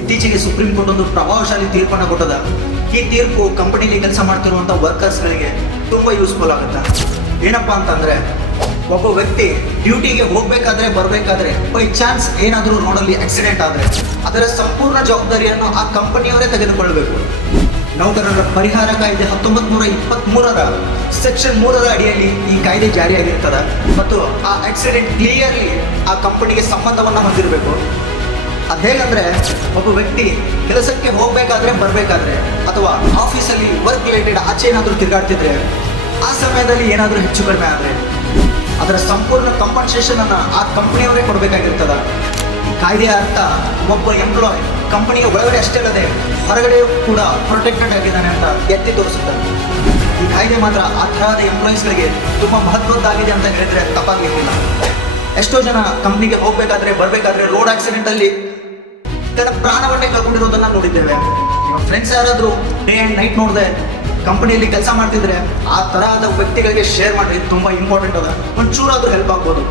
ಇತ್ತೀಚೆಗೆ supreme court ಒಂದು ಪ್ರಭಾವಶಾಲಿ ತೀರ್ಪನ್ನು ಕೊಟ್ಟದ. ಈ ತೀರ್ಪು ಕಂಪನಿಲಿ ಕೆಲಸ ಮಾಡ್ತಿರುವಂಥ ವರ್ಕರ್ಸ್ಗಳಿಗೆ ತುಂಬ ಯೂಸ್ಫುಲ್ ಆಗುತ್ತೆ. ಏನಪ್ಪಾ ಅಂತಂದ್ರೆ, ಒಬ್ಬ ವ್ಯಕ್ತಿ ಡ್ಯೂಟಿಗೆ ಹೋಗ್ಬೇಕಾದ್ರೆ ಬರಬೇಕಾದ್ರೆ ಬೈ ಚಾನ್ಸ್ ಏನಾದರೂ ರೋಡಲ್ಲಿ ಆಕ್ಸಿಡೆಂಟ್ ಆದರೆ ಅದರ ಸಂಪೂರ್ಣ ಜವಾಬ್ದಾರಿಯನ್ನು ಆ ಕಂಪನಿಯವರೇ ತೆಗೆದುಕೊಳ್ಬೇಕು. ನೌಕರರ ಪರಿಹಾರ ಕಾಯ್ದೆ 1923ರ ಸೆಕ್ಷನ್ 3ರ ಅಡಿಯಲ್ಲಿ ಈ ಕಾಯ್ದೆ ಜಾರಿಯಾಗಿರ್ತದೆ ಮತ್ತು ಆ ಆಕ್ಸಿಡೆಂಟ್ ಕ್ಲಿಯರ್ಲಿ ಆ ಕಂಪನಿಗೆ ಸಂಬಂಧವನ್ನು ಹೊಂದಿರಬೇಕು. ಅದು ಹೇಗಂದ್ರೆ, ಒಬ್ಬ ವ್ಯಕ್ತಿ ಕೆಲಸಕ್ಕೆ ಹೋಗಬೇಕಾದ್ರೆ ಬರಬೇಕಾದ್ರೆ ಅಥವಾ ಆಫೀಸಲ್ಲಿ ವರ್ಕ್ ರಿಲೇಟೆಡ್ ಆಚೆ ಏನಾದರೂ ತಿರುಗಾಡ್ತಿದ್ರೆ ಆ ಸಮಯದಲ್ಲಿ ಏನಾದರೂ ಹೆಚ್ಚು ಕಡಿಮೆ ಆದರೆ ಅದರ ಸಂಪೂರ್ಣ ಕಾಂಪನ್ಸೇಷನ್ ಅನ್ನು ಆ ಕಂಪನಿಯವರೇ ಕೊಡಬೇಕಾಗಿರ್ತದ. ಈ ಕಾಯ್ದೆಯ ಅರ್ಥ ಒಬ್ಬ ಎಂಪ್ಲಾಯ್ ಕಂಪನಿಯ ಒಳಗಡೆ ಅಷ್ಟೇ ಅಲ್ಲದೆ ಹೊರಗಡೆಯೂ ಕೂಡ ಪ್ರೊಟೆಕ್ಟೆಡ್ ಆಗಿದ್ದಾನೆ ಅಂತ ಎತ್ತಿ ತೋರಿಸುತ್ತದೆ. ಈ ಕಾಯ್ದೆ ಮಾತ್ರ ಆ ತರಹದ ಎಂಪ್ಲಾಯೀಸ್ಗಳಿಗೆ ತುಂಬ ಮಹತ್ವದ್ದಾಗಿದೆ ಅಂತ ಹೇಳಿದ್ರೆ ತಪ್ಪಾಗಲಿಕ್ಕಿಲ್ಲ. ಎಷ್ಟೋ ಜನ ಕಂಪ್ನಿಗೆ ಹೋಗಬೇಕಾದ್ರೆ ಬರಬೇಕಾದ್ರೆ ರೋಡ್ ಆಕ್ಸಿಡೆಂಟಲ್ಲಿ ತನ್ನ ಪ್ರಾಣವನ್ನೇ ಕಳ್ಕೊಂಡಿರೋದನ್ನ ನೋಡಿದ್ದೇವೆ. ಫ್ರೆಂಡ್ಸ್ ಯಾರಾದರೂ ಡೇ ಆ್ಯಂಡ್ ನೈಟ್ ನೋಡಿದೆ ಕಂಪನಿಯಲ್ಲಿ ಕೆಲಸ ಮಾಡ್ತಿದ್ರೆ ಆ ತರಹದ ವ್ಯಕ್ತಿಗಳಿಗೆ ಶೇರ್ ಮಾಡಿ, ತುಂಬ ಇಂಪಾರ್ಟೆಂಟ್ ಅದ, ಒಂಚೂರಾದ್ರೂ ಹೆಲ್ಪ್ ಆಗ್ಬೋದು.